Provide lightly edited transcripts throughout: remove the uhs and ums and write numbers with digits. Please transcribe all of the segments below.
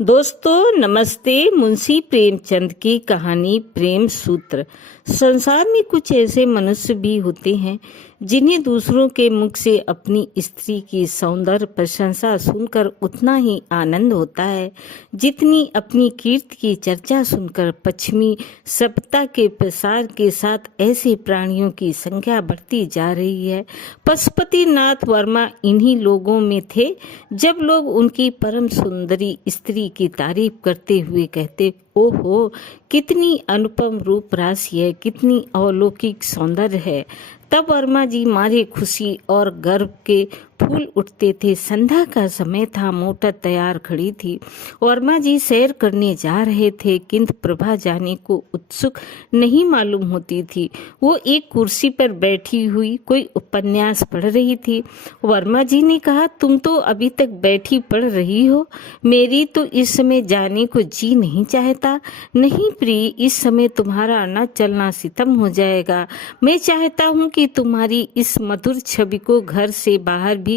दोस्तों नमस्ते। मुंशी प्रेमचंद की कहानी प्रेम सूत्र। संसार में कुछ ऐसे मनुष्य भी होते हैं जिन्हें दूसरों के मुख से अपनी स्त्री की सौंदर्य प्रशंसा सुनकर उतना ही आनंद होता है जितनी अपनी कीर्ति की चर्चा सुनकर पश्चिमी सभ्यता के प्रसार के साथ ऐसे प्राणियों की संख्या बढ़ती जा रही है। पशुपतिनाथ वर्मा इन्हीं लोगों में थे। जब लोग उनकी परम सुंदरी स्त्री की तारीफ करते हुए कहते, ओहो कितनी अनुपम रूप राशि है, कितनी अलौकिक सौंदर्य है, तब वर्मा जी मारे खुशी और गर्व के फूल उठते थे। संध्या का समय था, मोटर तैयार खड़ी थी। वर्मा जी सैर करने जा रहे थे, किंतु प्रभा जाने को उत्सुक नहीं मालूम होती थी। वो एक कुर्सी पर बैठी हुई कोई उपन्यास पढ़ रही थी। वर्मा जी ने कहा, तुम तो अभी तक बैठी पढ़ रही हो, मेरी तो इस समय जाने को जी नहीं चाहता। नहीं प्रिय, इस समय तुम्हारा न चलना सितम हो जाएगा। मैं चाहता हूँ कि तुम्हारी इस मधुर छवि को घर से बाहर भी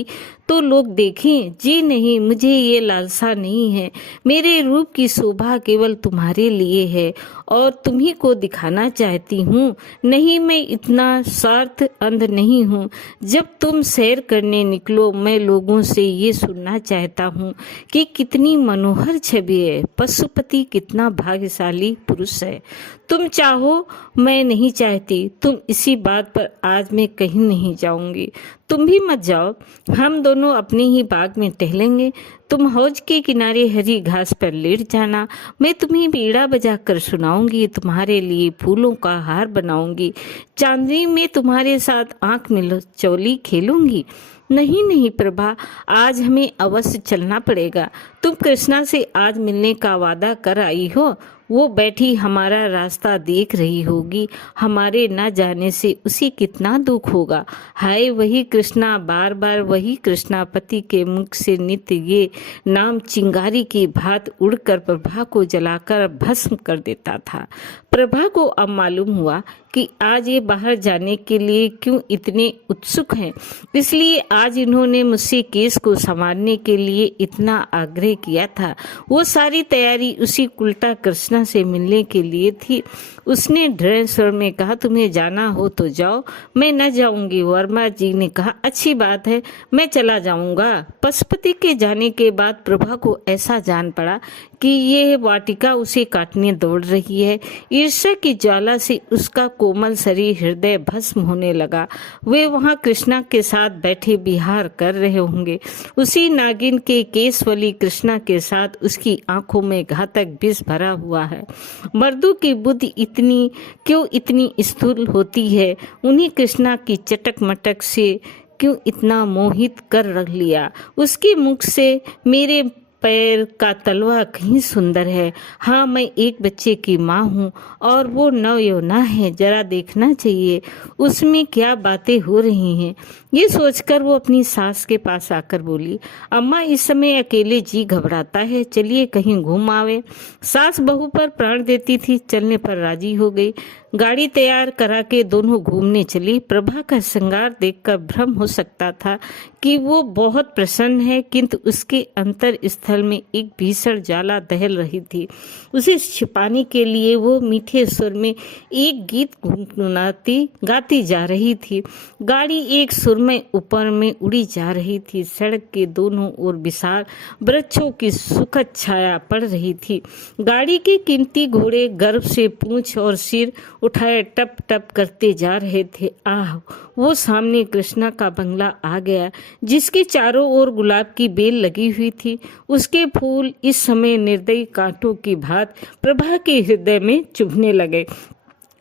तो लोग देखें। जी नहीं, मुझे ये लालसा नहीं है। मेरे रूप की शोभा केवल तुम्हारे लिए है और तुम्ही को दिखाना चाहती हूँ। नहीं, मैं इतना स्वार्थ अंध नहीं हूँ। जब तुम सैर करने निकलो, मैं लोगों से ये सुनना चाहता हूँ कि कितनी मनोहर छवि है, पशुपति कितना भाग्यशाली पुरुष है। तुम चाहो, मैं नहीं चाहती। तुम इसी बात पर आज मैं कहीं नहीं जाऊंगी। तुम भी मत जाओ, हम दोनों अपने ही बाग में टहलेंगे। तुम हौज के किनारे हरी घास पर लेट जाना, मैं तुम्हें बीड़ा बजा कर सुनाऊंगी, तुम्हारे लिए फूलों का हार बनाऊंगी, चांदनी में तुम्हारे साथ आंख मिचौली खेलूंगी। नहीं नहीं प्रभा, आज हमें अवश्य चलना पड़ेगा। तुम कृष्णा से आज मिलने का वादा कर आई हो। वो बैठी हमारा रास्ता देख रही होगी। हमारे न जाने से उसे कितना दुख होगा। हाय वही कृष्णा, बार बार वही कृष्णा पति के मुख से नित्य ये नाम चिंगारी की भांति उड़कर प्रभा को जलाकर भस्म कर देता था। प्रभा को अब मालूम हुआ कि आज ये बाहर जाने के लिए क्यों इतने उत्सुक हैं। इसलिए आज इन्होंने मुझसे केस को संवारने के लिए इतना आग्रह किया था। वो सारी तैयारी उसी उल्टा कृष्णा से मिलने के लिए थी। उसने दृढ़ स्वर में कहा, तुम्हें जाना हो तो जाओ, मैं न जाऊंगी। वर्मा जी ने कहा, अच्छी बात है, मैं चला जाऊंगा। पशुपति के जाने के बाद प्रभा को ऐसा जान पड़ा कि ये वाटिका उसे काटने दौड़ रही है। ईर्ष्या की ज्वाला से उसका कोमल शरीर हृदय भस्म होने लगा। वे वहां कृष्णा के साथ बैठे विहार कर रहे होंगे। उसी नागिन के केस वाली कृष्णा के साथ उसकी आंखों में घातक विष भरा हुआ है। मर्दों की बुद्धि इतनी स्थूल होती है। उन्हीं कृष्णा की चटक मटक से क्यों इतना मोहित कर रख लिया। उसके मुख से मेरे पैर का तलवा कहीं सुंदर है। हाँ, मैं एक बच्चे की माँ हूँ और वो नवयौवना है। जरा देखना चाहिए उसमें क्या बातें हो रही हैं। ये सोचकर वो अपनी सास के पास आकर बोली, अम्मा इस समय अकेले जी घबराता है, चलिए कहीं घूम आवे। सास बहू पर प्राण देती थी, चलने पर राजी हो गई। गाड़ी तैयार करा के दोनों घूमने चली। प्रभा का श्रृंगार देखकर भ्रम हो सकता था कि वो बहुत प्रसन्न है, किंतु उसके अंतर स्थल में एक भीषण ज्वाला दहल रही थी। उसे छिपाने के लिए वो मीठे स्वर में एक गीत गुनगुनाती गाती जा रही थी। गाड़ी एक सुर में ऊपर में उड़ी जा रही थी। सड़क के दोनों ओर विशाल वृक्षों की सुखद छाया पड़ रही थी। गाड़ी के कीमती घोड़े गर्व से पूंछ और सिर उठाए टप टप करते जा रहे थे। आह, वो सामने कृष्णा का बंगला आ गया, जिसके चारों ओर गुलाब की बेल लगी हुई थी। उसके फूल इस समय निर्दयी कांटों की भांति प्रभा के हृदय में चुभने लगे।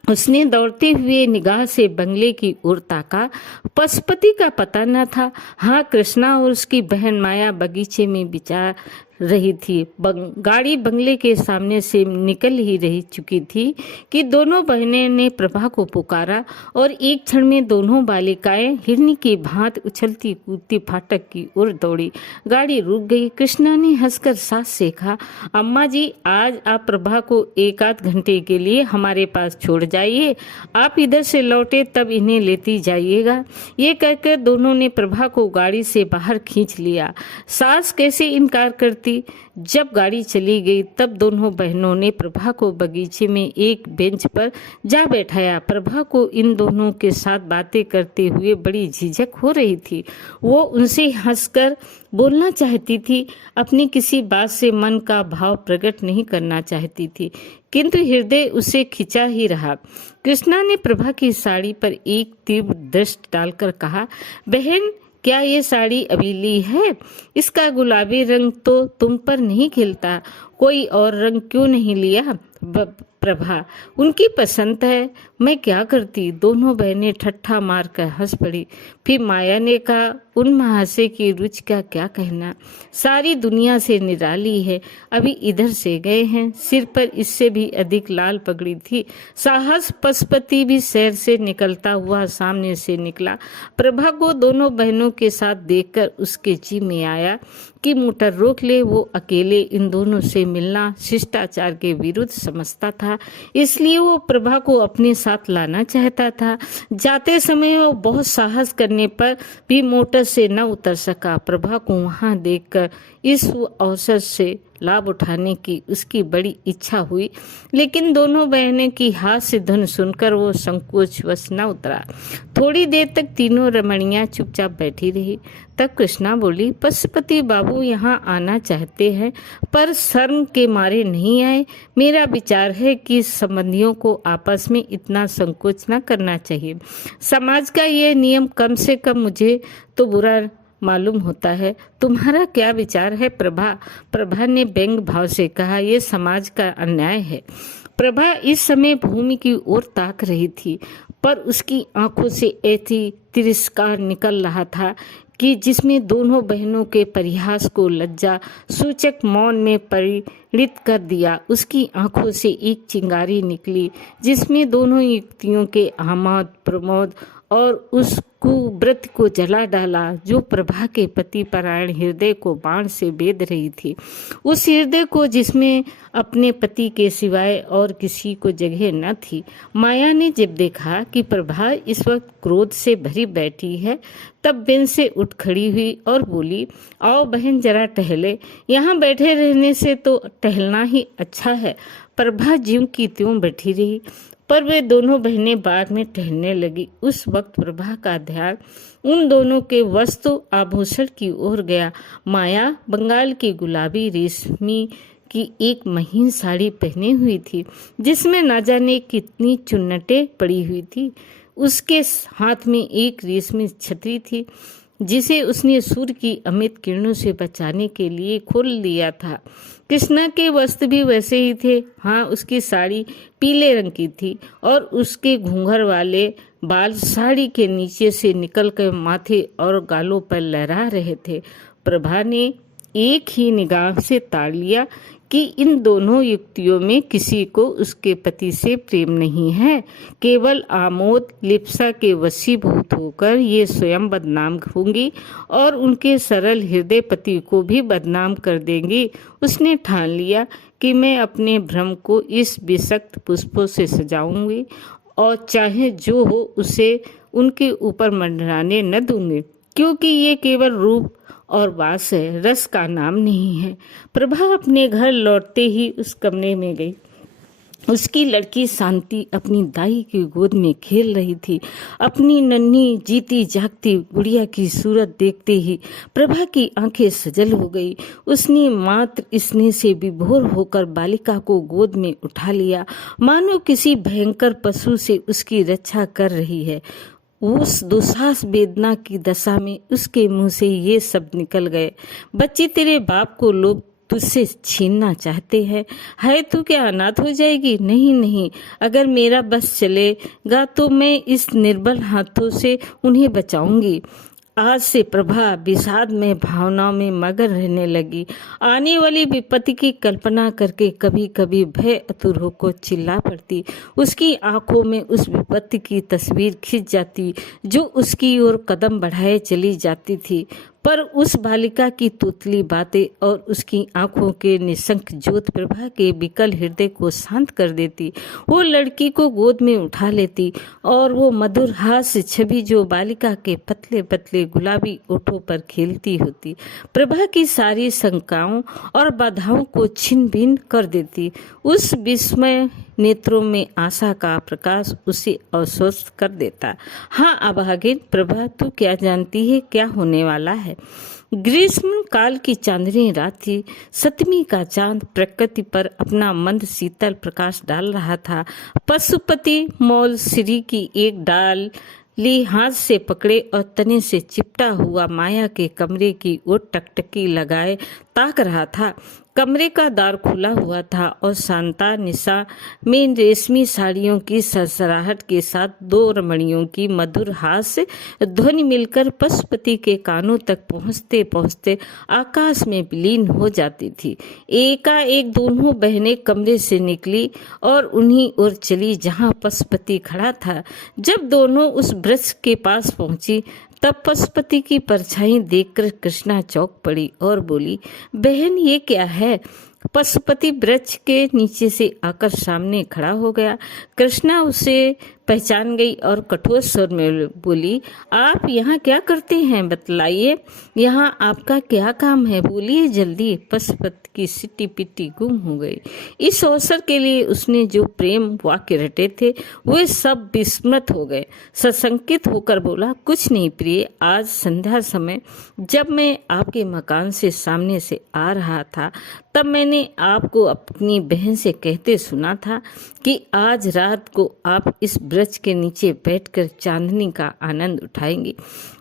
उसने दौड़ते हुए निगाह से बंगले की ओर ताका। पशुपति का पता न था। हाँ, कृष्णा और उसकी बहन माया बगीचे में बिचा रही थी। गाड़ी बंगले के सामने से निकल ही रही चुकी थी कि दोनों बहनें ने प्रभा को पुकारा और एक क्षण में दोनों बालिकाएं हिरनी की भांति उछलती कूदती फाटक की ओर दौड़ी। गाड़ी रुक गई। कृष्णा ने हंसकर सास से कहा, अम्मा जी आज आप प्रभा को एक आध घंटे के लिए हमारे पास छोड़ जाइए। आप इधर से लौटे तब इन्हें लेती जाइएगा। ये कहकर दोनों ने प्रभा को गाड़ी से बाहर खींच लिया। सास कैसे इनकार करती। थी। जब गाड़ी चली गई तब दोनों बहनों ने प्रभा को बगीचे में एक बेंच पर जा बैठाया। प्रभा को इन दोनों के साथ बातें करते हुए बड़ी झिझक हो रही थी। वो उनसे हंसकर बोलना चाहती थी, अपनी किसी बात से मन का भाव प्रकट नहीं करना चाहती थी, किंतु हृदय उसे खिंचा ही रहा। कृष्णा ने प्रभा की साड़ी पर एक तीव्र दृष्टि डालकर कहा, बहन, क्या ये साड़ी अभी ली है? इसका गुलाबी रंग तो तुम पर नहीं खिलता, कोई और रंग क्यों नहीं लिया? प्रभा, उनकी पसंद है, मैं क्या करती? दोनों बहनें ठट्ठा मारकर हंस पड़ी। फिर माया ने कहा, उन महाशय की रुचि का क्या कहना, सारी दुनिया से निराली है, अभी इधर से गए हैं, सिर पर इससे भी अधिक लाल पगड़ी थी। साहस पशुपति भी शहर से निकलता हुआ सामने से निकला। प्रभा को दोनों बहनों के साथ देखकर उसके जी में आया कि मोटर रोक ले। वो अकेले इन दोनों से मिलना शिष्टाचार के विरुद्ध समझता था, इसलिए वो प्रभा को अपने साथ लाना चाहता था। जाते समय वो बहुत साहस करने पर भी मोटर से न उतर सका। प्रभा को वहां देखकर इस अवसर से लाभ उठाने की उसकी बड़ी इच्छा हुई, लेकिन दोनों बहनें की हास्य धुन सुनकर वो संकोचवश न उतरा। थोड़ी देर तक तीनों रमणियां चुपचाप बैठी रही। तब कृष्णा बोली, पशुपति बाबू यहाँ आना चाहते हैं पर शर्म के मारे नहीं आए। मेरा विचार है कि संबंधियों को आपस में इतना संकोच न करना चाहिए। समाज का यह नियम कम से कम मुझे तो बुरा मालूम होता है। तुम्हारा क्या विचार है प्रभा? प्रभा ने व्यंग भाव से कहा, यह समाज का अन्याय है। प्रभा इस समय भूमि की ओर ताक रही थी, पर उसकी आंखों से ऐसी तिरस्कार निकल रहा था कि जिसमें दोनों बहनों के परिहास को लज्जा सूचक मौन में परिणित कर दिया। उसकी आंखों से एक चिंगारी निकली जिसमें दोनों युवतियों के आमोद प्रमोद और उस कुव्रत को जला डाला जो प्रभा के पति परायण हृदय को बाण से बेध रही थी। उस हृदय को जिसमें अपने पति के सिवाय और किसी को जगह न थी। माया ने जब देखा कि प्रभा इस वक्त क्रोध से भरी बैठी है, तब बेंच से उठ खड़ी हुई और बोली, आओ बहन जरा टहले, यहाँ बैठे रहने से तो टहलना ही अच्छा है। प्रभा ज्यों की त्यों बैठी रही, पर वे दोनों बहनें बाद में टहलने लगी। उस वक्त प्रभा का ध्यान उन दोनों के वस्तु आभूषण की ओर गया। माया बंगाल की गुलाबी रेशमी की एक महीन साड़ी पहने हुई थी जिसमें न जाने कितनी चुन्नटें पड़ी हुई थी। उसके हाथ में एक रेशमी छतरी थी जिसे उसने सूर्य की अमित किरणों से बचाने के लिए खोल लिया था। कृष्णा के वस्त्र भी वैसे ही थे। हाँ, उसकी साड़ी पीले रंग की थी और उसके घूंघर वाले बाल साड़ी के नीचे से निकलकर माथे और गालों पर लहरा रहे थे। प्रभा ने एक ही निगाह से ताड़ लिया कि इन दोनों युवतियों में किसी को उसके पति से प्रेम नहीं है। केवल आमोद लिप्सा के वशीभूत होकर ये स्वयं बदनाम होंगी और उनके सरल हृदय पति को भी बदनाम कर देंगी। उसने ठान लिया कि मैं अपने भ्रम को इस विषक्त पुष्पों से सजाऊंगी और चाहे जो हो उसे उनके ऊपर मंडराने न दूंगी, क्योंकि ये केवल रूप और वास है, रस का नाम नहीं है। प्रभा अपने घर लौटते ही उस कमरे में गई। उसकी लड़की शांति अपनी दाई की गोद में खेल रही थी। अपनी नन्ही जीती जागती गुड़िया की सूरत देखते ही प्रभा की आंखें सजल हो गई। उसने मात्र स्नेह से विभोर होकर बालिका को गोद में उठा लिया, मानो किसी भयंकर पशु से उसकी रक्षा कर रही है। उस दुस्साहस वेदना की दशा में उसके मुंह से ये शब्द निकल गए, बच्चे तेरे बाप को लोग तुझसे छीनना चाहते हैं। है तू क्या अनाथ हो जाएगी? नहीं नहीं, अगर मेरा बस चलेगा तो मैं इस निर्बल हाथों से उन्हें बचाऊंगी। आज से प्रभा विषाद में भावनाओं में मगन रहने लगी। आने वाली विपत्ति की कल्पना करके कभी कभी भय अतुर होकर चिल्ला पड़ती। उसकी आंखों में उस विपत्ति की तस्वीर खिंच जाती जो उसकी ओर कदम बढ़ाए चली जाती थी। पर उस बालिका की तोतली बातें और उसकी आंखों के निशंक ज्योत प्रभा के विकल हृदय को शांत कर देती। वो लड़की को गोद में उठा लेती और वो मधुर हास्य छवि जो बालिका के पतले पतले गुलाबी ओठों पर खेलती होती, प्रभा की सारी शंकाओं और बाधाओं को छिन्न भिन्न कर देती। उस विस्मय नेत्रों में आशा का प्रकाश उसे आश्वस्त कर देता। हाँ अभागिन प्रभा, तू क्या जानती है क्या होने वाला है। ग्रीष्म काल की चांदनी रात थी। सप्तमी का चांद प्रकृति पर अपना मंद शीतल प्रकाश डाल रहा था। पशुपति मौल श्री की एक डाल ली हाथ से पकड़े और तने से चिपटा हुआ माया के कमरे की ओर टकटकी लगाए ताक रहा था। कमरे का द्वार खुला हुआ था और शांता निशा में रेशमी साड़ियों की सरसराहट के साथ दो रमणियों की मधुर हास्य ध्वनि मिलकर पशुपति के कानों तक पहुँचते पहुँचते आकाश में विलीन हो जाती थी। एकाएक दोनों बहनें कमरे से निकली और उन्हीं ओर चली जहाँ पशुपति खड़ा था। जब दोनों उस वृक्ष के पास पहुंची तब पशुपति की परछाई देखकर कृष्णा चौंक पड़ी और बोली, बहन ये क्या है। पशुपति वृक्ष के नीचे से आकर सामने खड़ा हो गया। कृष्णा उसे पहचान गई और कठोर स्वर में बोली, आप यहाँ क्या करते हैं, बतलाइए, यहाँ आपका क्या काम है, बोलिए जल्दी। पशुपति की सिट्टी पिट्टी गुम हो गई। इस अवसर के लिए उसने जो प्रेम वाक्य रटे थे वे सब विस्मृत हो गए। सशंकित होकर बोला, कुछ नहीं प्रिय, आज संध्या समय जब मैं आपके मकान से सामने से आ रहा था तब मैंने आपको अपनी बहन से कहते सुना था कि आज रात को आप इस वृक्ष के नीचे बैठकर चांदनी का आनंद उठाएंगे।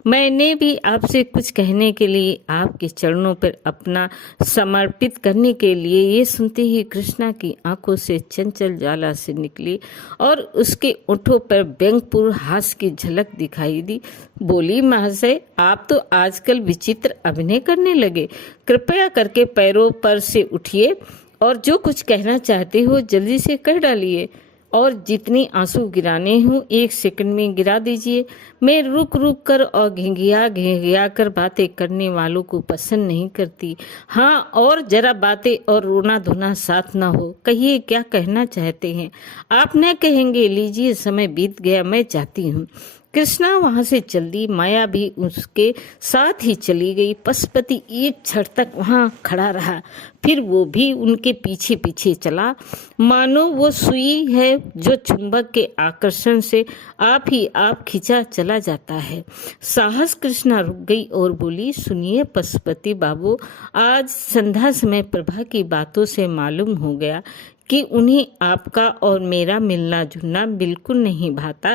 मैंने भी आपसे कुछ कहने के लिए आपके चरणों पर अपना समर्पित करने के लिए। ये सुनते ही कृष्णा की आंखों से चंचल ज्वाला से निकली और उसके ओठों पर व्यंग्यपूर्ण हास्य की झलक दिखाई दी। बोली, महाशय आप तो आजकल विचित्र अभिनय करने लगे। कृपया करके पैरों पर से उठिए और जो कुछ कहना चाहते हो जल्दी से कह डालिए और जितनी आंसू गिराने हो 1 सेकंड में गिरा दीजिए। मैं रुक रुक कर और घिघिया कर बातें करने वालों को पसंद नहीं करती। हाँ, और जरा बातें और रोना धोना साथ ना हो। कहिए क्या कहना चाहते हैं। आप न कहेंगे, लीजिए समय बीत गया, मैं जाती हूँ। कृष्णा वहां से चल दी। माया भी उसके साथ ही चली गई। पशुपति एक क्षण तक वहां खड़ा रहा, फिर वो भी उनके पीछे पीछे चला, मानो वो सुई है जो चुंबक के आकर्षण से आप ही आप खिंचा चला जाता है। साहस कृष्णा रुक गई और बोली, सुनिए पशुपति बाबू, आज संध्या समय प्रभा की बातों से मालूम हो गया कि उन्हें आपका और मेरा मिलना जुलना बिल्कुल नहीं भाता।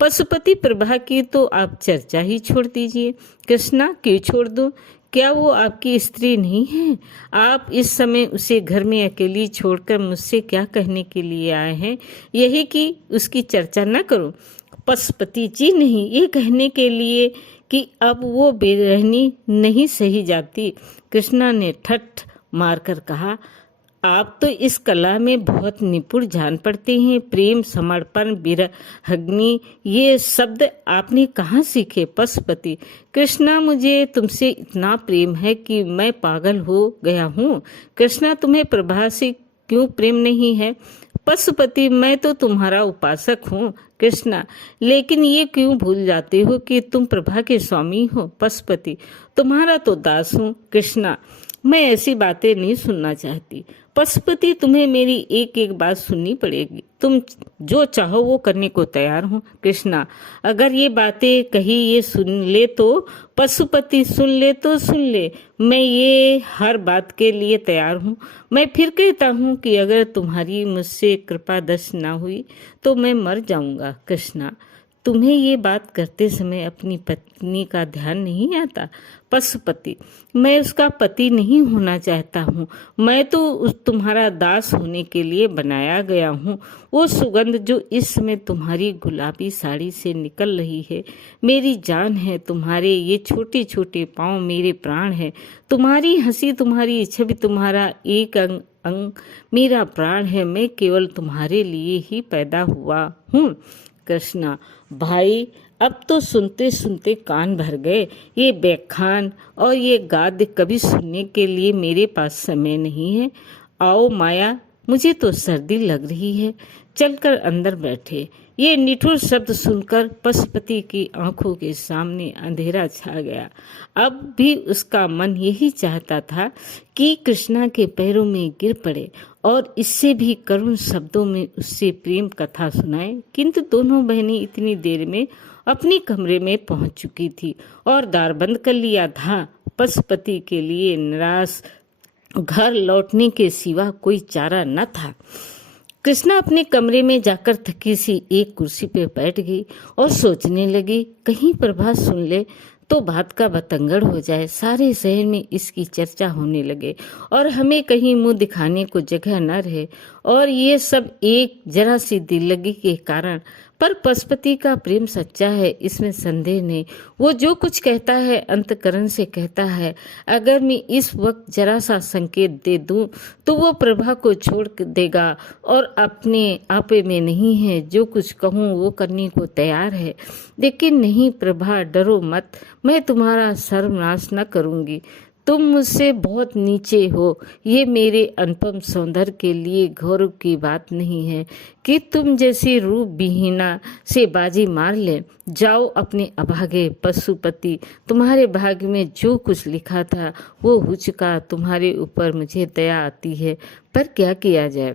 पशुपति प्रभा की तो आप चर्चा ही छोड़ दीजिए। कृष्णा, क्यों छोड़ दूं? क्या वो आपकी स्त्री नहीं है? आप इस समय उसे घर में अकेली छोड़कर मुझसे क्या कहने के लिए आए हैं? यही कि उसकी चर्चा न करो। पशुपति जी, नहीं, ये कहने के लिए कि अब वो बेरहनी नहीं सही जाती। कृष्णा ने ठठ मारकर कहा, आप तो इस कला में बहुत निपुण जान पड़ते हैं। प्रेम, समर्पण, विरहग्नि, ये शब्द आपने कहाँ सीखे? पशुपति, कृष्णा, मुझे तुमसे इतना प्रेम है कि मैं पागल हो गया हूँ। कृष्णा, तुम्हें प्रभा से क्यों प्रेम नहीं है? पशुपति, मैं तो तुम्हारा उपासक हूँ। कृष्णा, लेकिन ये क्यों भूल जाते हो कि तुम प्रभा के स्वामी हो? पशुपति, तुम्हारा तो दास हूँ। कृष्णा, मैं ऐसी बातें नहीं सुनना चाहती। पशुपति, तुम्हें मेरी एक एक बात सुननी पड़ेगी। तुम जो चाहो वो करने को तैयार हो। कृष्णा, अगर ये बातें कही ये सुन ले तो? पशुपति, सुन ले तो सुन ले, मैं ये हर बात के लिए तैयार हूँ। मैं फिर कहता हूँ कि अगर तुम्हारी मुझसे कृपा दर्श ना हुई तो मैं मर जाऊंगा। कृष्णा, तुम्हें ये बात करते समय अपनी पत्नी का ध्यान नहीं आता? पशुपति, मैं उसका पति नहीं होना चाहता हूँ, मैं तो तुम्हारा दास होने के लिए बनाया गया हूँ। वो सुगंध जो इस समय तुम्हारी गुलाबी साड़ी से निकल रही है मेरी जान है। तुम्हारे ये छोटे छोटे पाँव मेरे प्राण है। तुम्हारी हंसी, तुम्हारी छवि, तुम्हारा एक अंग अंग मेरा प्राण है। मैं केवल तुम्हारे लिए ही पैदा हुआ हूँ। कृष्णा, भाई अब तो सुनते सुनते कान भर गए। ये व्याख्यान और ये गाद्य कभी सुनने के लिए मेरे पास समय नहीं है। आओ माया, मुझे तो सर्दी लग रही है, चलकर अंदर बैठे। ये निठुर शब्द सुनकर पशुपति की आंखों के सामने अंधेरा छा गया। अब भी उसका मन यही चाहता था कि कृष्णा के पैरों में गिर पड़े और इससे भी करुण शब्दों में उससे प्रेम कथा सुनाए, किंतु दोनों बहनें इतनी देर में अपने कमरे में पहुंच चुकी थी और द्वार बंद कर लिया था। पशुपति के लिए निराश घर लौटने के सिवा कोई चारा न था। कृष्णा अपने कमरे में जाकर थकी सी एक कुर्सी पर बैठ गई और सोचने लगी, कहीं प्रभा सुन ले तो बात का बतंगड़ हो जाए, सारे शहर में इसकी चर्चा होने लगे और हमें कहीं मुंह दिखाने को जगह न रहे, और ये सब एक जरा सी दिल लगी के कारण। पर पशुपति का प्रेम सच्चा है, इसमें संदेह नहीं। वो जो कुछ कहता है अंतकरण से कहता है। अगर मैं इस वक्त जरा सा संकेत दे दूं तो वो प्रभा को छोड़ देगा और अपने आपे में नहीं है। जो कुछ कहूं वो करने को तैयार है। लेकिन नहीं प्रभा, डरो मत, मैं तुम्हारा सर्वनाश न करूंगी। तुम मुझसे बहुत नीचे हो। ये मेरे अनुपम सौंदर्य के लिए गौरव की बात नहीं है कि तुम जैसी रूप विहीना से बाजी मार ले। जाओ अपने अभागे। पशुपति, तुम्हारे भाग्य में जो कुछ लिखा था वो हो चुका। तुम्हारे ऊपर मुझे दया आती है, पर क्या किया जाए।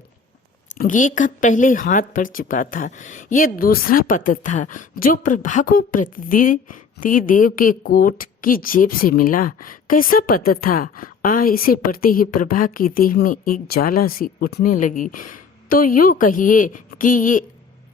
ये खत पहले हाथ पड़ चुका था। ये दूसरा पत्र था जो प्रभा को देव के कोट की जेब से मिला। कैसा पत्र था! इसे पढ़ते ही प्रभा की देह में एक ज्वाला सी उठने लगी। तो यूं कहिए कि ये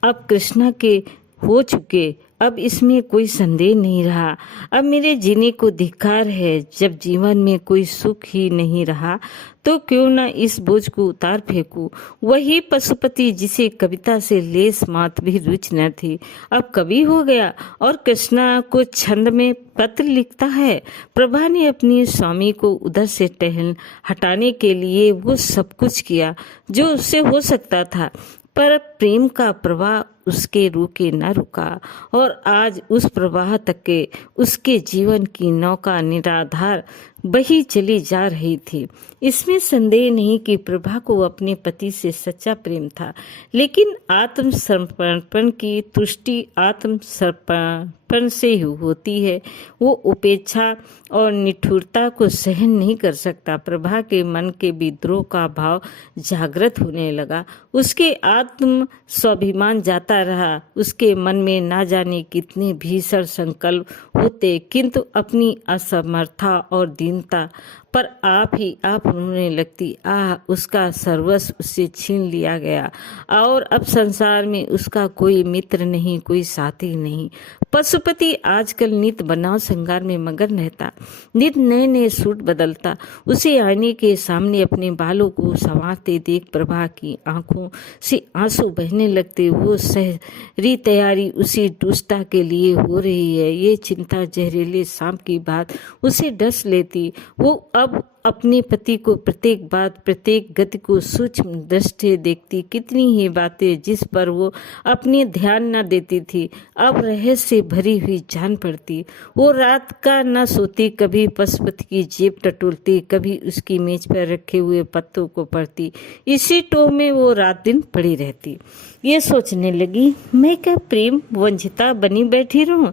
अब कृष्णा के हो चुके। अब इसमें कोई संदेह नहीं रहा। अब मेरे जीने को धिक्कार है। जब जीवन में कोई सुख ही नहीं रहा तो क्यों न इस बोझ को उतार फेंकूं। वही पशुपति जिसे कविता से लेस मात्र भी रुचि न थी, अब कवि हो गया और कृष्णा को छंद में पत्र लिखता है। प्रभा ने अपने स्वामी को उधर से टहल हटाने के लिए वो सब कुछ किया जो उससे हो सकता था, पर प्रेम का प्रवाह उसके रुके न रुका और आज उस प्रवाह तक के उसके जीवन की नौका निराधार बही चली जा रही थी। इसमें संदेह नहीं कि प्रभा को अपने पति से सच्चा प्रेम था, लेकिन आत्मसमर्पण की तुष्टि आत्मसमर्पण से ही होती है। वो उपेक्षा और निठुरता को सहन नहीं कर सकता। प्रभा के मन के विद्रोह का भाव जागृत होने लगा। उसके आत्म स्वाभिमान जाता रहा। उसके मन में ना जाने कितने भीषण संकल्प होते, किंतु अपनी असमर्थता और दीनता पर आप ही आप रोने लगती। उसका सर्वस्व उससे छीन लिया गया और अब संसार में उसका कोई मित्र नहीं, कोई साथी नहीं। पशुपति आजकल नित बनाव श्रृंगार में मगन रहता, नित नए नए सूट बदलता। उसे आईने के सामने अपने बालों को संवारते देख प्रभा की आंखों से आंसू बहने लगते। वो सहरी तैयारी उसी दुष्टता के लिए हो रही है, ये चिंता जहरीले सांप की बात उसे डस लेती। वो अब अपने पति को प्रत्येक बात प्रत्येक गति को सूक्ष्म दृष्टि देखती। कितनी ही बातें जिस पर वो अपने ध्यान न देती थी अब रहस्य भरी हुई जान पड़ती। वो रात का न सोती, कभी पशुपति की जेब टटोलती, कभी उसकी मेज पर रखे हुए पत्तों को पढ़ती। इसी टोह में वो रात दिन पड़ी रहती। ये सोचने लगी, मैं क्या प्रेम वंचिता बनी बैठी रहूं?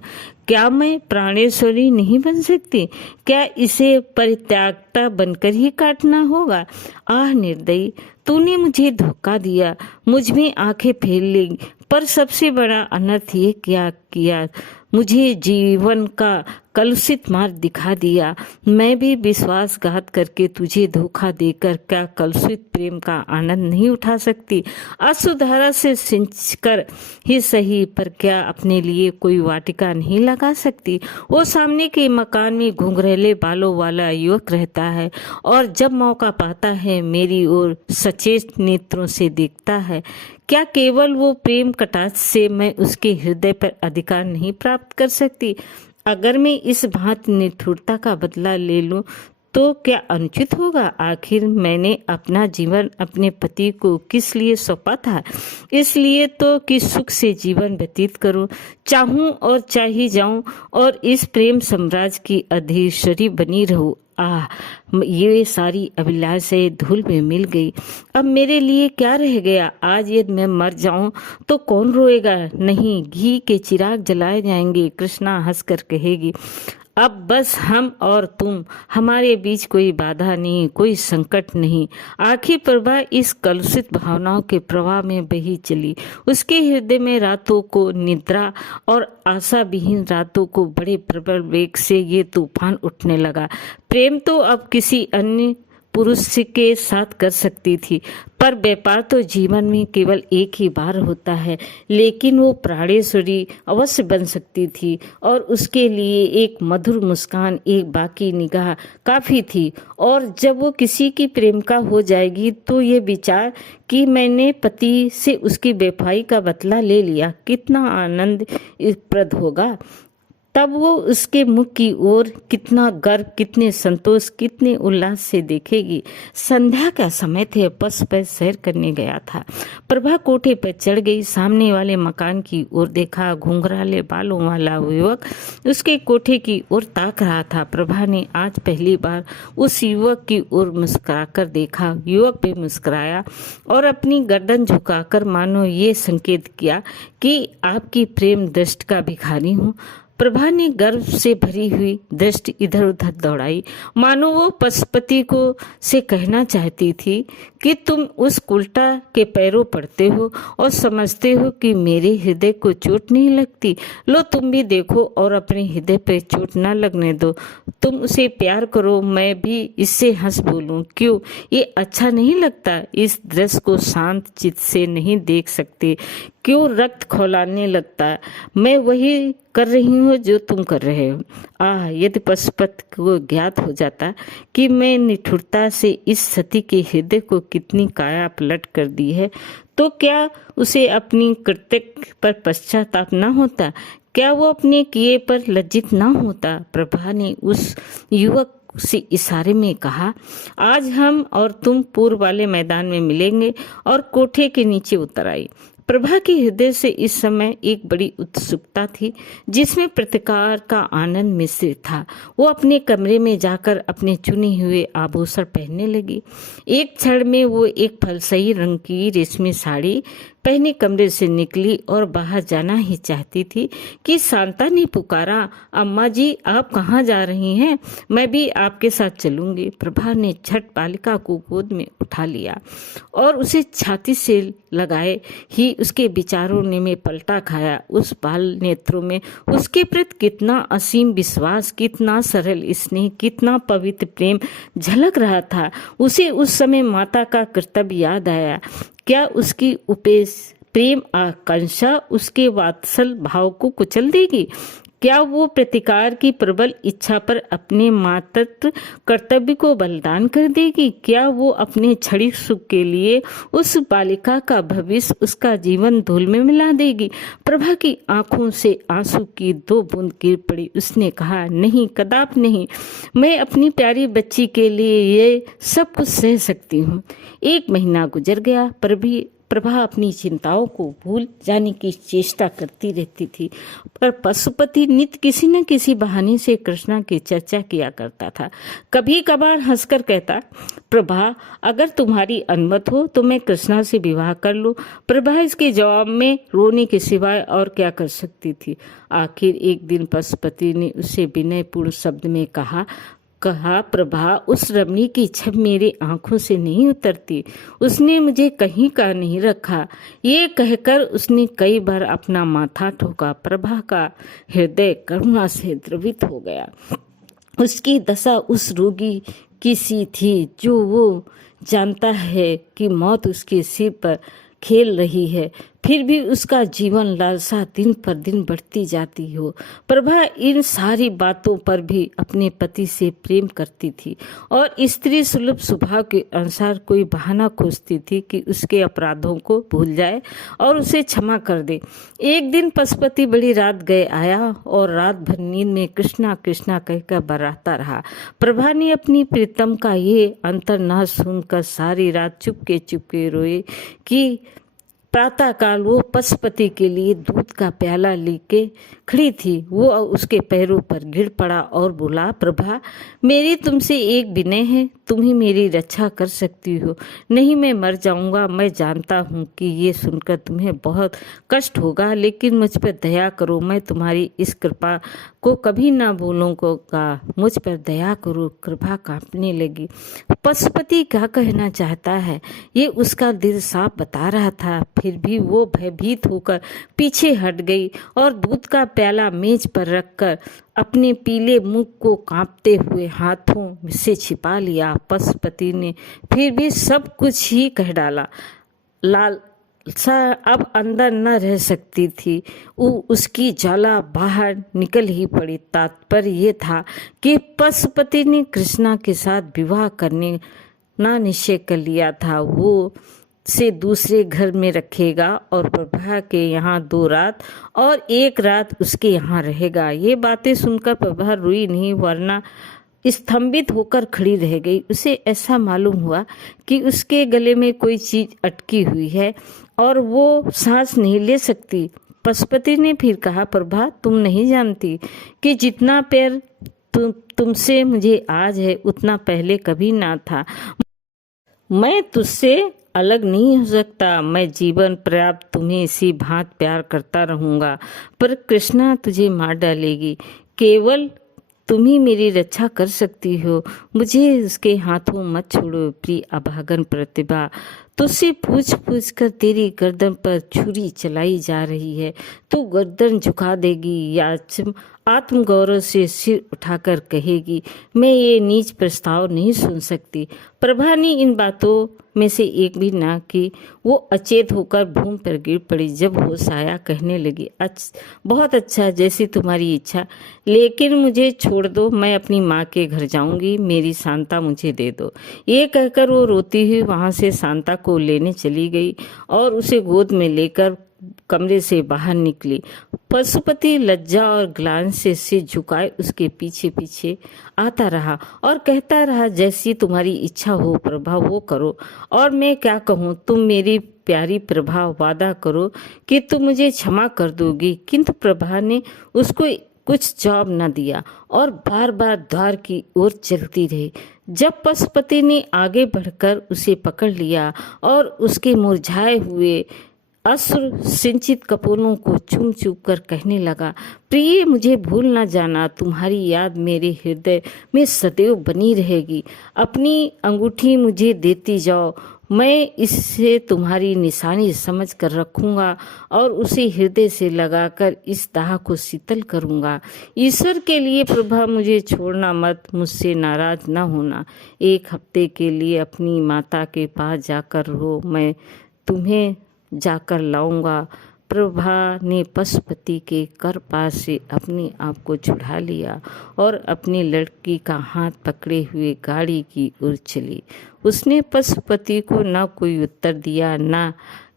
क्या मैं प्राणेश्वरी नहीं बन सकती? क्या इसे परित्यागता बनकर ही काटना होगा? निर्दयी, तूने मुझे धोखा दिया, मुझ में आंखें फेर ली, पर सबसे बड़ा अनर्थ ये क्या किया, मुझे जीवन का कलुषित मार्ग दिखा दिया। मैं भी विश्वासघात करके तुझे धोखा देकर क्या कलुषित प्रेम का आनंद नहीं उठा सकती? असुधारा से सिंचकर ही सही, पर क्या अपने लिए कोई वाटिका नहीं लगा सकती? वो सामने के मकान में घुंघरेले बालों वाला युवक रहता है और जब मौका पाता है मेरी ओर सचेत नेत्रों से देखता है। क्या केवल वो प्रेम कटाक्ष से मैं उसके हृदय पर अधिकार नहीं प्राप्त कर सकती? अगर मैं इस भांति निठुरता का बदला ले लूं तो क्या अनुचित होगा? आखिर मैंने अपना जीवन अपने पति को किस लिए सौंपा था? इसलिए तो कि सुख से जीवन व्यतीत करूं, चाहूं और चाही जाऊं और इस प्रेम साम्राज्य की अधीश्वरी बनी रहूं। ये सारी अभिलाषाएं धूल में मिल गई। अब मेरे लिए क्या रह गया? आज यदि मैं मर जाऊं तो कौन रोएगा? नहीं, घी के चिराग जलाए जाएंगे। कृष्णा हंसकर कहेगी, अब बस हम और तुम, हमारे बीच कोई बाधा नहीं, कोई संकट नहीं। आखिर प्रभा इस कलुषित भावनाओं के प्रवाह में बही चली। उसके हृदय में रातों को निद्रा और आशा विहीन रातों को बड़े प्रबल वेग से ये तूफान उठने लगा। प्रेम तो अब किसी अन्य पुरुष के साथ कर सकती थी, पर व्यापार तो जीवन में केवल एक ही बार होता है। लेकिन वो प्राणेश्वरी अवश्य बन सकती थी और उसके लिए एक मधुर मुस्कान, एक बाकी निगाह काफी थी। और जब वो किसी की प्रेमिका हो जाएगी तो ये विचार कि मैंने पति से उसकी बेवफाई का बदला ले लिया कितना आनंदप्रद होगा। तब वो उसके मुख की ओर कितना गर्व, कितने संतोष, कितने उल्लास से देखेगी। संध्या का समय थे, बस पर सैर करने गया था। प्रभा कोठे पर चढ़ गई, सामने वाले मकान की ओर देखा। घुंघराले बालों वाला युवक उसके कोठे की ओर ताक रहा था। प्रभा ने आज पहली बार उस युवक की ओर मुस्कुराकर देखा। युवक भी मुस्कुराया और अपनी गर्दन झुकाकर मानो ये संकेत किया कि आपकी प्रेम दृष्टि का भिखारी हूँ। प्रभा ने गर्व से भरी हुई दृष्टि इधर उधर दौड़ाई, मानो वो पशुपति को से कहना चाहती थी कि तुम उस उल्टा के पैरों पड़ते हो और समझते हो कि मेरे हृदय को चोट नहीं लगती। लो तुम भी देखो और अपने हृदय पे चोट न लगने दो। तुम उसे प्यार करो, मैं भी इससे हंस बोलूं। क्यों, ये अच्छा नहीं लगता? इस दृश्य को शांत चित्त से नहीं देख सकते? क्यों रक्त खौलाने लगता है? मैं वही कर रही हूँ जो तुम कर रहे हो। यदि पशुपति को ज्ञात हो जाता कि मैं निठुरता से इस सती के हृदय को कितनी काया पलट कर दी है, तो क्या उसे अपनी कृत्य पर पश्चाताप न होता? क्या वो अपने किए पर लज्जित न होता? प्रभा ने उस युवक से इशारे में कहा, आज हम और तुम पूर्व वाले मैदान में मिलेंगे, और कोठे के नीचे उतर आई। प्रभा के हृदय से इस समय एक बड़ी उत्सुकता थी जिसमें प्रतिकार का आनंद मिश्रित था। वो अपने कमरे में जाकर अपने चुने हुए आभूषण पहनने लगी। एक क्षण में वो एक फलसई रंग की रेशमी साड़ी पहने कमरे से निकली और बाहर जाना ही चाहती थी कि शांता ने पुकारा, अम्मा जी आप कहाँ जा रही हैं? मैं भी आपके साथ चलूंगी। प्रभा ने झट बालिका को गोद में उठा लिया और उसे छाती से लगाए ही उसके विचारों ने में पलटा खाया। उस बाल नेत्रों में उसके प्रति कितना असीम विश्वास, कितना सरल स्नेह, कितना पवित्र प्रेम झलक रहा था। उसे उस समय माता का कर्तव्य याद आया। क्या उसकी उपेश प्रेम आकांक्षा उसके वात्सल भाव को कुचल देगी? क्या वो प्रतिकार की प्रबल इच्छा पर अपने मातृत्व कर्तव्य को बलिदान कर देगी? क्या वो अपने क्षणिक सुख के लिए उस बालिका का भविष्य, उसका जीवन धूल में मिला देगी? प्रभा की आंखों से आंसू की 2 बूंद गिर पड़ी। उसने कहा, नहीं, कदापि नहीं। मैं अपनी प्यारी बच्ची के लिए ये सब कुछ सह सकती हूँ। 1 महीना गुजर गया, पर भी प्रभा अपनी चिंताओं को भूल जाने की चेष्टा करती रहती थी। पर पशुपति नित्य किसी न किसी बहाने से कृष्णा की चर्चा किया करता था। कभी कभार हंसकर कहता, प्रभा अगर तुम्हारी अनुमति हो तो मैं कृष्णा से विवाह कर लूं। प्रभा इसके जवाब में रोने के सिवाय और क्या कर सकती थी। आखिर एक दिन पशुपति ने उसे विनयपूर्ण शब्द में कहा, प्रभा उस रमणी की छब मेरे आंखों से नहीं उतरती। उसने मुझे कहीं का नहीं रखा। ये कहकर उसने कई बार अपना माथा ठोका। प्रभा का हृदय करुणा से द्रवित हो गया। उसकी दशा उस रोगी की सी थी जो वो जानता है कि मौत उसके सिर पर खेल रही है, फिर भी उसका जीवन लालसा दिन पर दिन बढ़ती जाती हो। प्रभा इन सारी बातों पर भी अपने पति से प्रेम करती थी और स्त्री सुलभ स्वभाव के अनुसार कोई बहाना खोजती थी कि उसके अपराधों को भूल जाए और उसे क्षमा कर दे। एक दिन पशुपति बड़ी रात गए आया और रात भर नींद में कृष्णा कृष्णा कहकर बर्राता रहा। प्रभा ने अपनी प्रीतम का ये अंतर न सुनकर सारी रात चुपके चुपके रोए कि प्रातःकाल वो पशुपति के लिए दूध का प्याला लेके खड़ी थी। वो उसके पैरों पर गिर पड़ा और बोला, प्रभा, मेरी तुमसे एक विनय है, तुम ही मेरी रक्षा कर सकती हो, नहीं मैं मर जाऊंगा। मैं जानता हूँ कि ये सुनकर तुम्हें बहुत कष्ट होगा, लेकिन मुझ पर दया करो, मैं तुम्हारी इस कृपा को कभी ना भूलूंगा, मुझ पर दया करो। कृपा कांपने लगी। पशुपति क्या कहना चाहता है ये उसका दिल साफ बता रहा था, फिर भी वो भयभीत होकर पीछे हट गई और दूध का प्याला मेज पर रखकर अपने पीले मुख को कांपते हुए हाथों से छिपा लिया। पशुपति ने फिर भी सब कुछ ही कह डाला। लालसा अब अंदर न रह सकती थी, उसकी ज्वाला बाहर निकल ही पड़ी। तात्पर्य ये था कि पशुपति ने कृष्णा के साथ विवाह करने ना निश्चय कर लिया था। वो से दूसरे घर में रखेगा और प्रभा के यहाँ 2 रात और 1 रात उसके यहाँ रहेगा। ये बातें सुनकर प्रभा रोई नहीं, वरना स्तंभित होकर खड़ी रह गई। उसे ऐसा मालूम हुआ कि उसके गले में कोई चीज अटकी हुई है और वो सांस नहीं ले सकती। पशुपति ने फिर कहा, प्रभा, तुम नहीं जानती कि जितना प्यार तुमसे मुझे आज है उतना पहले कभी ना था। मैं तुझसे अलग नहीं हो सकता, मैं जीवन पर्याप्त तुम्हें इसी भांत प्यार करता रहूंगा, पर कृष्णा तुझे मार डालेगी। केवल तुम ही मेरी रक्षा कर सकती हो, मुझे उसके हाथों मत छोड़ो। प्रिय अभागन प्रतिभा, तुझसे पूछ पूछ कर तेरी गर्दन पर छुरी चलाई जा रही है, तू गर्दन झुका देगी या आत्मगौरव से सिर उठाकर कहेगी, मैं ये नीच प्रस्ताव नहीं सुन सकती। प्रभा ने इन बातों में से एक भी ना की। वो अचेत होकर भूमि पर गिर पड़ी। जब होश आया कहने लगी, बहुत अच्छा, जैसी तुम्हारी इच्छा, लेकिन मुझे छोड़ दो, मैं अपनी माँ के घर जाऊंगी, मेरी शांता मुझे दे दो। ये कहकर वो रोती हुई वहां से शांता को लेने चली गई और उसे गोद में लेकर कमरे से बाहर निकली। पशुपति लज्जा और ग्लानि से सिर झुकाए उसके पीछे पीछे आता रहा और कहता रहा, जैसी तुम्हारी इच्छा हो प्रभा वो करो, और मैं क्या कहूँ। तुम मेरी प्यारी प्रभा, वादा करो कि तुम मुझे क्षमा कर दोगी। किंतु प्रभा ने उसको कुछ जवाब न दिया और बार बार द्वार की ओर चलती रही। जब पशुपति ने आगे बढ़कर उसे पकड़ लिया और उसके मुरझाए हुए अश्रु सिंचित कपोलों को चूम चूम कर कहने लगा, प्रिय, मुझे भूल न जाना, तुम्हारी याद मेरे हृदय में सदैव बनी रहेगी। अपनी अंगूठी मुझे देती जाओ, मैं इससे तुम्हारी निशानी समझ कर रखूंगा और उसे हृदय से लगाकर इस दाह को शीतल करूंगा। ईश्वर के लिए प्रभा मुझे छोड़ना मत, मुझसे नाराज न होना। 1 हफ्ते के लिए अपनी माता के पास जाकर रहो, मैं तुम्हें जाकर लाऊंगा। प्रभा ने पशुपति के कर पास से अपने आप को छुड़ा लिया और अपनी लड़की का हाथ पकड़े हुए गाड़ी की ओर चली। उसने पशुपति को न कोई उत्तर दिया, न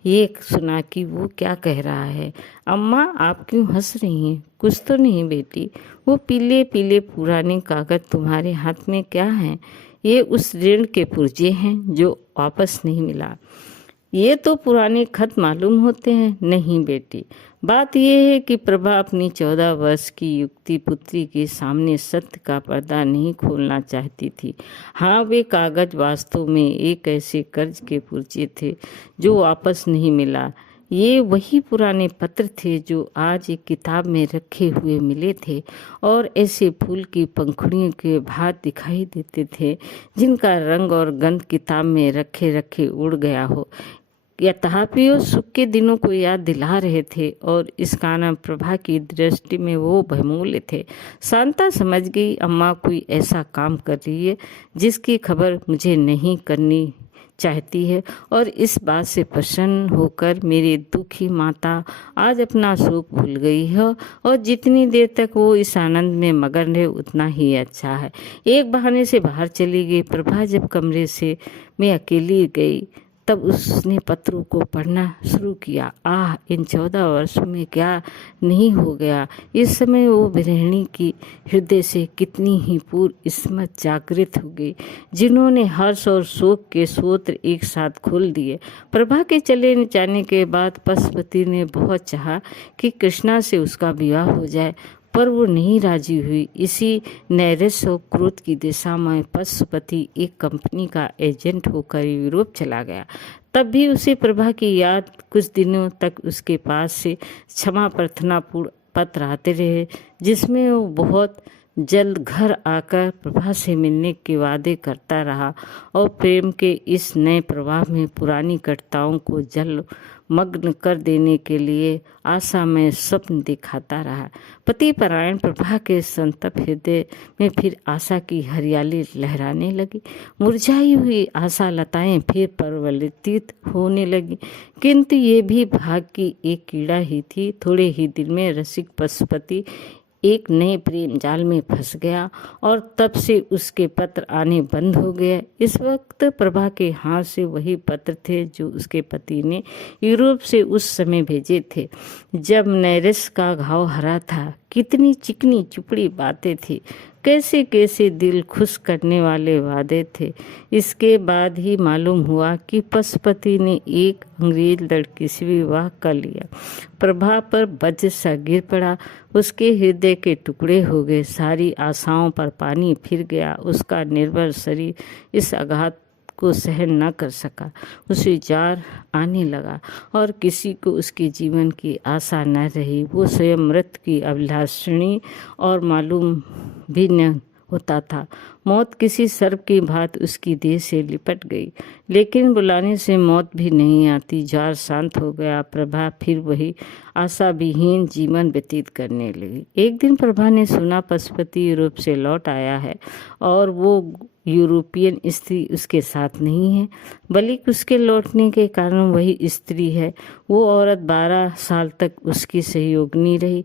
ये सुना कि वो क्या कह रहा है। अम्मा, आप क्यों हंस रही हैं? कुछ तो नहीं बेटी, वो पीले पीले पुराने कागज तुम्हारे हाथ में क्या हैं? ये उस ऋण के पुर्जे हैं जो वापस नहीं मिला। ये तो पुराने खत मालूम होते हैं। नहीं बेटी, बात यह है कि प्रभा अपनी 14 वर्ष की युक्ति पुत्री के सामने सत्य का पर्दा नहीं खोलना चाहती थी। हाँ, वे कागज वास्तव में एक ऐसे कर्ज के पुर्जे थे जो वापस नहीं मिला। ये वही पुराने पत्र थे जो आज एक किताब में रखे हुए मिले थे और ऐसे फूल की पंखुड़ियों के भांति दिखाई देते थे जिनका रंग और गंध किताब में रखे रखे उड़ गया हो। तथापि वो सुख के दिनों को याद दिला रहे थे और इस कारण प्रभा की दृष्टि में वो बहुमूल्य थे। शांता समझ गई, अम्मा कोई ऐसा काम कर रही है जिसकी खबर मुझे नहीं करनी चाहती है और इस बात से प्रसन्न होकर मेरी दुखी माता आज अपना शोक भूल गई है और जितनी देर तक वो इस आनंद में मगन रहे उतना ही अच्छा है। एक बहाने से बाहर चली गई। प्रभा जब कमरे से मैं अकेली गई तब उसने पत्रों को पढ़ना शुरू किया। आह, इन 14 वर्षों में क्या नहीं हो गया। इस समय वो गृहिणी की हृदय से कितनी ही पूर्ण स्मृति जागृत हो गई, जिन्होंने हर्ष और शोक के स्रोत एक साथ खोल दिए। प्रभा के चले जाने के बाद पशुपति ने बहुत चाहा कि कृष्णा से उसका विवाह हो जाए, पर वो नहीं राजी हुई। इसी नैराश्य और क्रोध की दिशा में पशुपति एक कंपनी का एजेंट होकर यूरोप चला गया। तब भी उसे प्रभा की याद कुछ दिनों तक उसके पास से क्षमा प्रार्थना पूर्ण पत्र आते रहे, जिसमें वो बहुत जल्द घर आकर प्रभा से मिलने के वादे करता रहा और प्रेम के इस नए प्रवाह में पुरानी कटुताओं को जल मग्न कर देने के लिए आशा में स्वप्न दिखाता रहा। पति परायण प्रभा के संतप्त हृदय में फिर आशा की हरियाली लहराने लगी। मुरझाई हुई आशा लताएं फिर प्रज्वलित होने लगी, किंतु ये भी भाग्य की एक कीड़ा ही थी। थोड़े ही दिन में रसिक पशुपति एक नए प्रेम जाल में फंस गया और तब से उसके पत्र आने बंद हो गए। इस वक्त प्रभा के हाथ से वही पत्र थे जो उसके पति ने यूरोप से उस समय भेजे थे, जब नैराश्य का घाव हरा था। कितनी चिकनी चुपड़ी बातें थी, कैसे कैसे दिल खुश करने वाले वादे थे। इसके बाद ही मालूम हुआ कि पशुपति ने एक अंग्रेज लड़की से विवाह कर लिया। प्रभा पर वज्र सा गिर पड़ा, उसके हृदय के टुकड़े हो गए, सारी आशाओं पर पानी फिर गया। उसका निर्बल शरीर इस आघात को सहन न कर सका, उसे जार आने लगा और किसी को उसके जीवन की आशा न रही। वो स्वयं मृत्यु की अभिलाषिणी और मालूम भी न होता था। मौत किसी सर्प की भांति उसकी देह से लिपट गई, लेकिन बुलाने से मौत भी नहीं आती। जार शांत हो गया। प्रभा फिर वही आशा विहीन जीवन व्यतीत करने लगी। एक दिन प्रभा ने सुना पशुपति यूरोप से लौट आया है और वो यूरोपियन स्त्री उसके साथ नहीं है, बल्कि उसके लौटने के कारण वही स्त्री है। वो औरत 12 साल तक उसकी सहयोगिनी रही,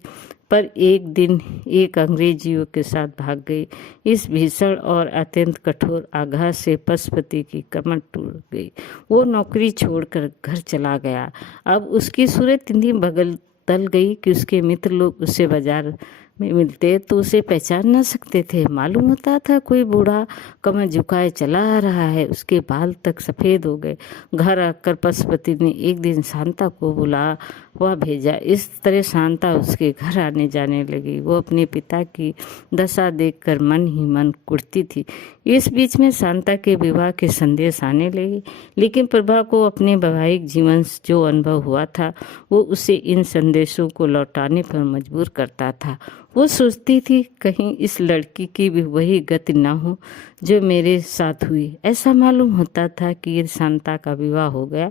पर एक दिन एक अंग्रेज युवक के साथ भाग गई। इस भीषण और अत्यंत कठोर आघात से पशुपति की कमर टूट गई। वो नौकरी छोड़कर घर चला गया। अब उसकी सूरत इतनी बदल गई कि उसके मित्र लोग उससे बाजार में मिलते तो उसे पहचान न सकते थे। मालूम होता था कोई बूढ़ा कमर झुकाए चला आ रहा है। उसके बाल तक सफ़ेद हो गए। घर आकर पशुपति ने एक दिन शांता को बुलावा भेजा। इस तरह शांता उसके घर आने जाने लगी। वो अपने पिता की दशा देखकर मन ही मन कुढ़ती थी। इस बीच में शांता के विवाह के संदेश आने लगे, लेकिन प्रभा को अपने वैवाहिक जीवन से जो अनुभव हुआ था वो उसे इन संदेशों को लौटाने पर मजबूर करता था। वो सोचती थी कहीं इस लड़की की भी वही गति न हो जो मेरे साथ हुई। ऐसा मालूम होता था कि यदि शांता का विवाह हो गया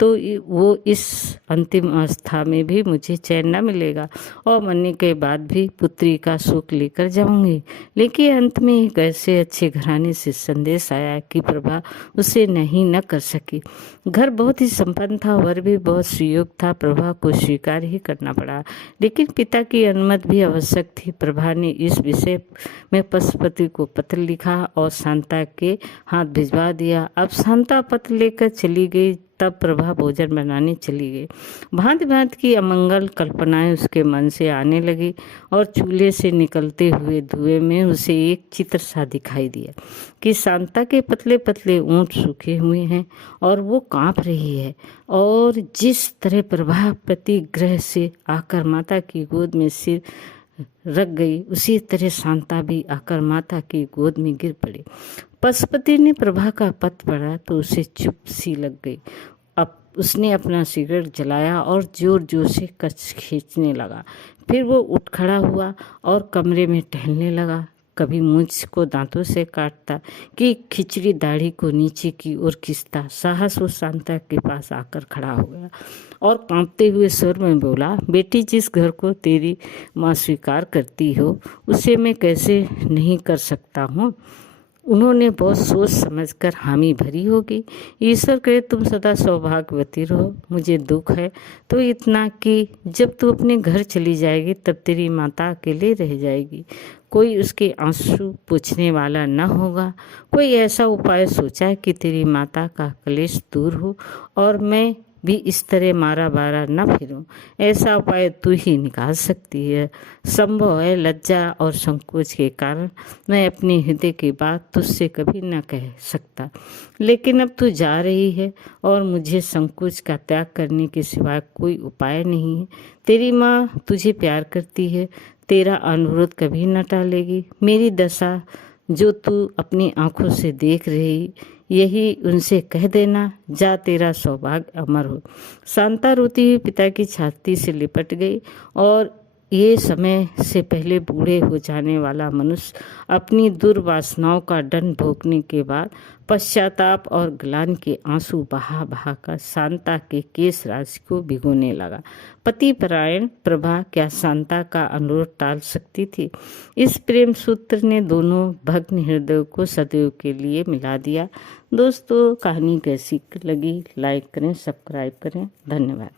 तो वो इस अंतिम अवस्था में भी मुझे चैन न मिलेगा और मरने के बाद भी पुत्री का शोक लेकर जाऊंगी। लेकिन अंत में एक ऐसे अच्छे घराने से संदेश आया कि प्रभा उसे नहीं न कर सकी। घर बहुत ही संपन्न था, वर भी बहुत सुयोग था। प्रभा को स्वीकार ही करना पड़ा, लेकिन पिता की अनुमति भी आवश्यक थी। प्रभा ने इस विषय में पशुपति को पत्र लिखा और शांता के हाथ भिजवा दिया। अब शांता पत्र लेकर चली गई। तब प्रभा भोजन बनाने चली गई। भांति भांति की अमंगल कल्पनाएं उसके मन से आने लगी और चूल्हे से निकलते हुए धुएं में उसे एक चित्र सा दिखाई दिया कि शांता के पतले पतले ऊँट सूखे हुए हैं और वो कांप रही है, और जिस तरह प्रभा प्रतिग्रह से आकर माता की गोद में सिर रख गई, उसी तरह शांता भी आकर माता की गोद में गिर पड़ी। पशुपति ने प्रभा का पत्र पढ़ा तो उसे चुप सी लग गई। अब उसने अपना सिगरेट जलाया और जोर जोर से कच खींचने लगा। फिर वो उठ खड़ा हुआ और कमरे में टहलने लगा। कभी मूंछ को दांतों से काटता कि खिचड़ी दाढ़ी को नीचे की ओर खींचता। साहस वो शांता के पास आकर खड़ा हो गया और कांपते हुए स्वर में बोला, बेटी, जिस घर को तेरी माँ स्वीकार करती हो उसे मैं कैसे नहीं कर सकता हूँ। उन्होंने बहुत सोच समझकर हामी भरी होगी। ईश्वर करे तुम सदा सौभाग्यवती रहो। मुझे दुख है तो इतना कि जब तू अपने घर चली जाएगी तब तेरी माता अकेले रह जाएगी। कोई उसके आंसू पूछने वाला न होगा। कोई ऐसा उपाय सोचा है कि तेरी माता का क्लेश दूर हो और मैं भी इस तरह मारा बारा न फिरूं। ऐसा उपाय तू ही निकाल सकती है। संभव है लज्जा और संकोच के कारण मैं अपने हृदय की बात तुझसे कभी न कह सकता, लेकिन अब तू जा रही है और मुझे संकोच का त्याग करने के सिवाय कोई उपाय नहीं है। तेरी माँ तुझे प्यार करती है, तेरा अनुरोध कभी न टालेगी। मेरी दशा जो तू अपनी आंखों से देख रही, यही उनसे कह देना, जा तेरा सौभाग्य अमर हो। शांता रोती हुई पिता की छाती से लिपट गई और ये समय से पहले बूढ़े हो जाने वाला मनुष्य अपनी दुर्वासनाओं का दंड भोगने के बाद पश्चाताप और ग्लानि के आंसू बहा बहा कर शांता के केश राशि को भिगोने लगा। पतिपरायण प्रभा क्या शांता का अनुरोध टाल सकती थी? इस प्रेम सूत्र ने दोनों भग्न हृदयों को सदैव के लिए मिला दिया। दोस्तों, कहानी कैसी लगी? लाइक करें, सब्सक्राइब करें। धन्यवाद।